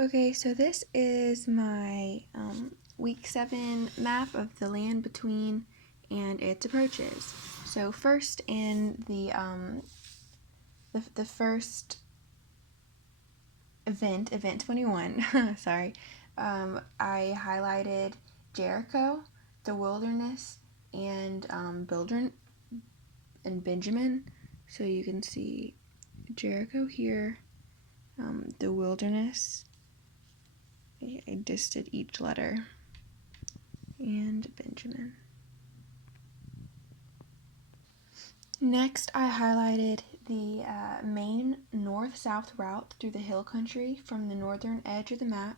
Okay, so this is my week 7 map of the land between and its approaches. So first in the first event 21, sorry, I highlighted Jericho, the wilderness, and Bildern and Benjamin. So you can see Jericho here, the wilderness. I just did each letter, and Benjamin. Next, I highlighted the main north-south route through the hill country from the northern edge of the map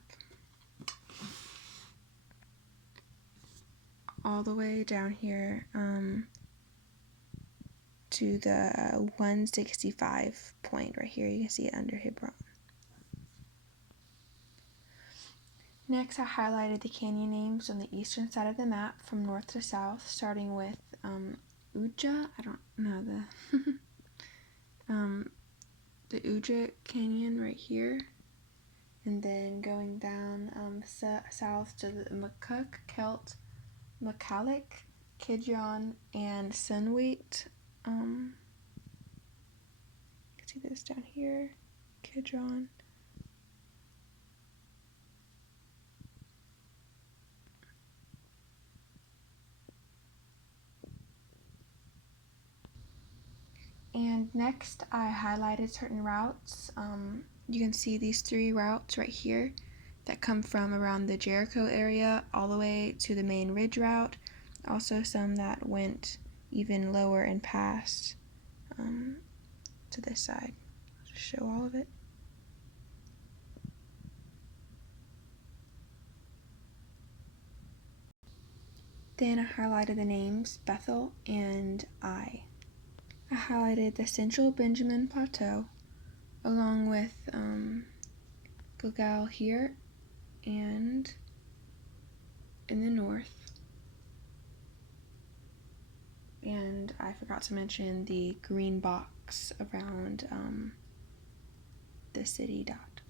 all the way down here to the 165 point right here. You can see it under Hebron. Next, I highlighted the canyon names on the eastern side of the map from north to south, starting with Uja. I don't know the Uja Canyon right here, and then going down south to the McCook, Kelt, McCallick, Kidron, and Sunwheat. You can see this down here, Kidron. And next, I highlighted certain routes. You can see these 3 routes right here that come from around the Jericho area all the way to the main ridge route. Also some that went even lower and past to this side. I'll just show all of it. Then I highlighted the names Bethel and Ai. I highlighted the central Benjamin Plateau along with Gilgal here and in the north. And I forgot to mention the green box around the city dot.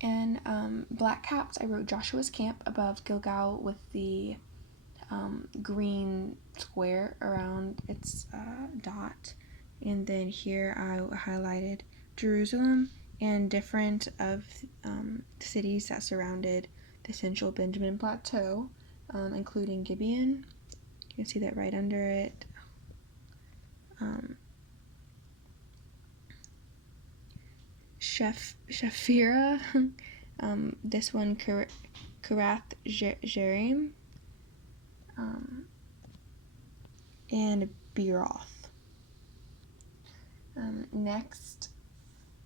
And black caps, I wrote Joshua's camp above Gilgal with the green square around its dot. And then here I highlighted Jerusalem and different of cities that surrounded the central Benjamin Plateau, including Gibeon. You can see that right under it. Shafira, this one Karath Jearim, and Beeroth. Next,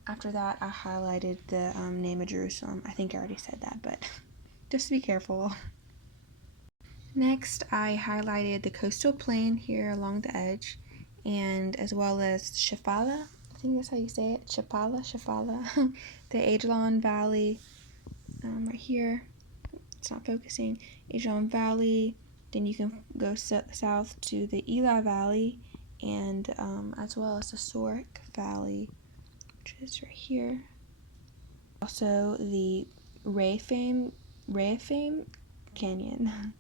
after that, I highlighted the name of Jerusalem. I think I already said that, but just to be careful. Next, I highlighted the coastal plain here along the edge, and as well as Shephala. I think that's how you say it. Shephala, the Ajalon Valley, right here. It's not focusing. Ajalon Valley. Then you can go south to the Eli Valley, and as well as the Sorek Valley, which is right here. Also the Rephaim Canyon.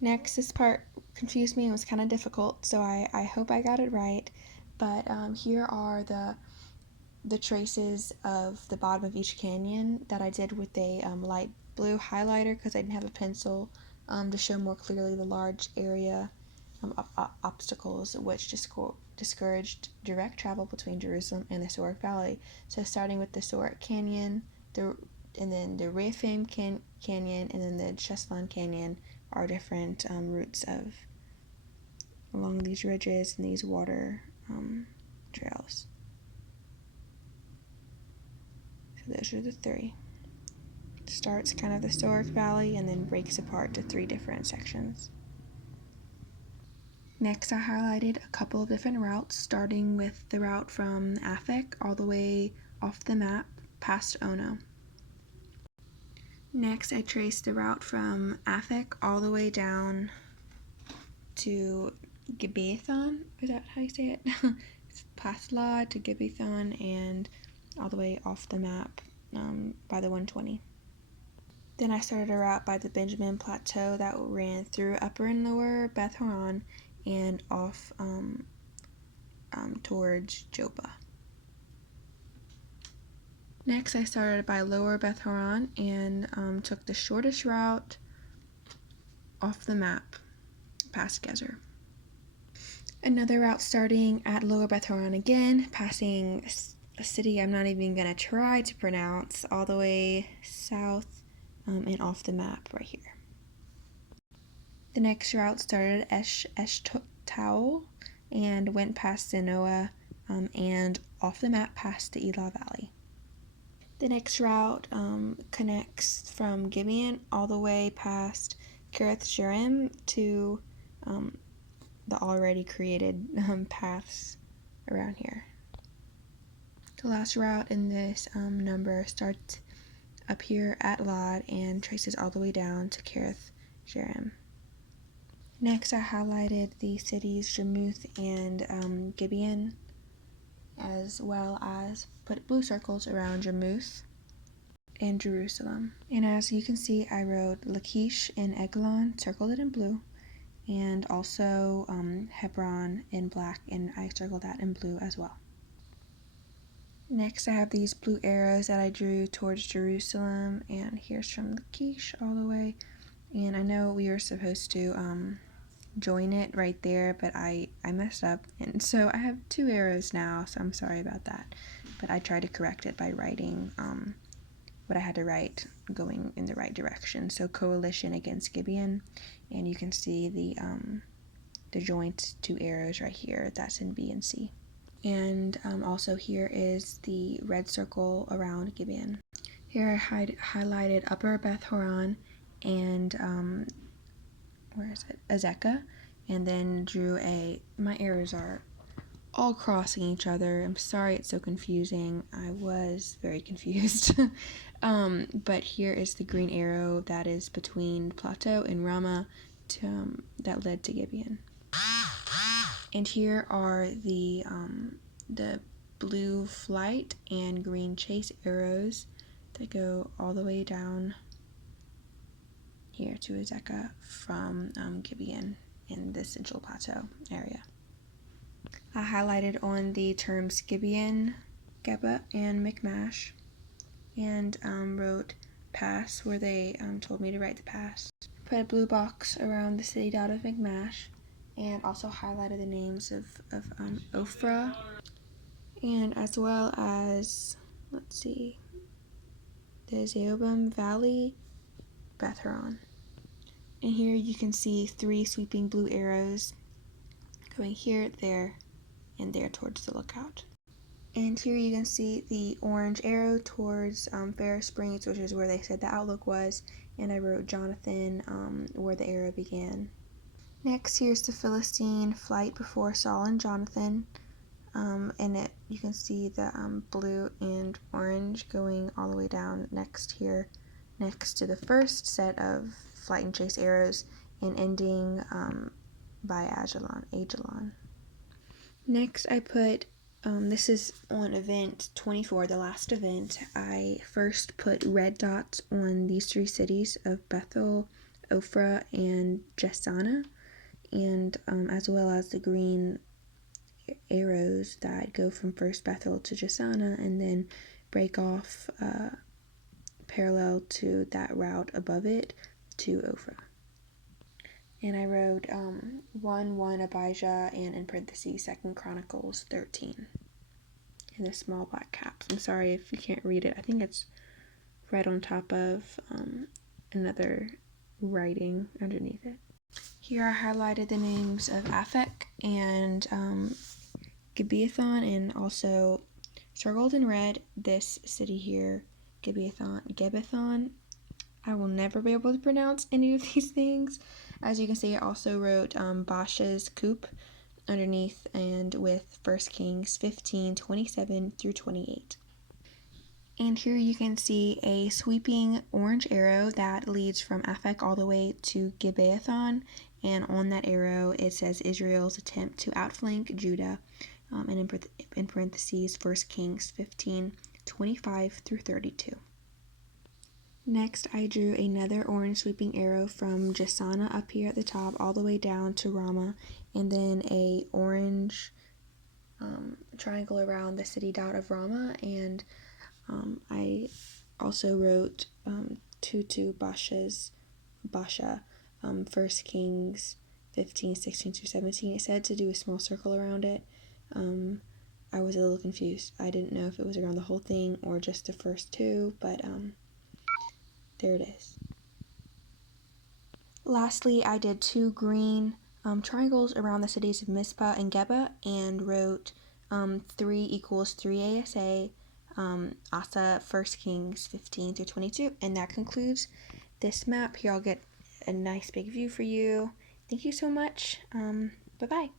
Next, this part confused me and was kind of difficult, so I hope I got it right. But here are the traces of the bottom of each canyon that I did with a light blue highlighter because I didn't have a pencil to show more clearly the large area obstacles which discouraged direct travel between Jerusalem and the Sorek Valley. So starting with the Sorek Canyon, and then the Rephaim Canyon, and then the Cheslon Canyon are different routes of along these ridges and these water trails. So those are the 3. It starts kind of the Sorek Valley and then breaks apart to 3 different sections. Next, I highlighted a couple of different routes, starting with the route from Aphek all the way off the map past Ono. Next, I traced the route from Aphek all the way down to Gibeathon. Is that how you say it? Past La to Gibeathon and all all the way off the map by the 120. Then I started a route by the Benjamin Plateau that ran through Upper and Lower Beth Horon and off towards Joppa. Next, I started by Lower Beth Horon and took the shortest route off the map past Gezer. Another route starting at Lower Beth Horon again, passing a city I'm not even going to try to pronounce, all the way south and off the map right here. The next route started at Eshtaol and went past Zenoa and off the map past the Elah Valley. The next route connects from Gibeon all the way past Kiriath Jearim to the already created paths around here. The last route in this number starts up here at Lod and traces all the way down to Kiriath Jearim. Next, I highlighted the cities Jarmuth and Gibeon, as well as put blue circles around Jarmuth and Jerusalem. And as you can see, I wrote Lachish and Eglon, circled it in blue, and also Hebron in black, and I circled that in blue as well. Next, I have these blue arrows that I drew towards Jerusalem, and here's from Lachish all the way. And I know we were supposed to join it right there, but I messed up, and so I have 2 arrows now, so I'm sorry about that. But I tried to correct it by writing what I had to write going in the right direction. So coalition against Gibeon, and you can see the joint 2 arrows right here. That's in B and C. And also here is the red circle around Gibeon. Here I highlighted Upper Beth Horon and Azekah, and then drew my arrows are all crossing each other. I'm sorry it's so confusing. I was very confused. But here is the green arrow that is between Plateau and Ramah that led to Gibeon. And here are the blue flight and green chase arrows that go all the way down here to Azekah from Gibeon in the Central Plateau area. I highlighted on the terms Gibeon, Geba, and Michmash, and wrote pass where they told me to write the pass. Put a blue box around the city dot of Michmash, and also highlighted the names of Ophrah, and as well as, the Zeobim Valley, Beth Horon. And here you can see 3 sweeping blue arrows going here, there, and there towards the lookout. And here you can see the orange arrow towards Ferris Springs, which is where they said the outlook was, and I wrote Jonathan where the arrow began. Next, here's the Philistine flight before Saul and Jonathan, and you can see the blue and orange going all the way down next to the first set of flight and chase arrows, and ending by Ajalon. Next, I put, this is on event 24, the last event. I first put red dots on these 3 cities of Bethel, Ophrah, and Jeshanah, and as well as the green arrows that go from first Bethel to Jeshanah and then break off parallel to that route above it to Ophrah. And I wrote 1 Abijah, and in parentheses 2 Chronicles 13 in the small black caps. I'm sorry if you can't read it. I think it's right on top of another writing underneath it. Here I highlighted the names of Aphek and Gibeathon, and also circled in red this city here, Gibeathon. I will never be able to pronounce any of these things. As you can see, I also wrote Baasha's Coop underneath, and with 1 Kings 15:27 through 28. And here you can see a sweeping orange arrow that leads from Aphek all the way to Gibeathon, and on that arrow it says Israel's attempt to outflank Judah, and in parentheses 1 Kings 15 25 through 32. Next, I drew another orange sweeping arrow from Jasana up here at the top all the way down to Rama, and then a orange triangle around the city dot of Rama, and I also wrote Tutu Basha, 1 Kings 15, 16 through 17. It said to do a small circle around it. I was a little confused. I didn't know if it was around the whole thing or just the first two, but there it is. Lastly, I did 2 green triangles around the cities of Mizpah and Geba, and wrote 3 equals 3 ASA, Asa, 1 Kings 15 through 22. And that concludes this map. Here I'll get a nice big view for you. Thank you so much. Bye-bye.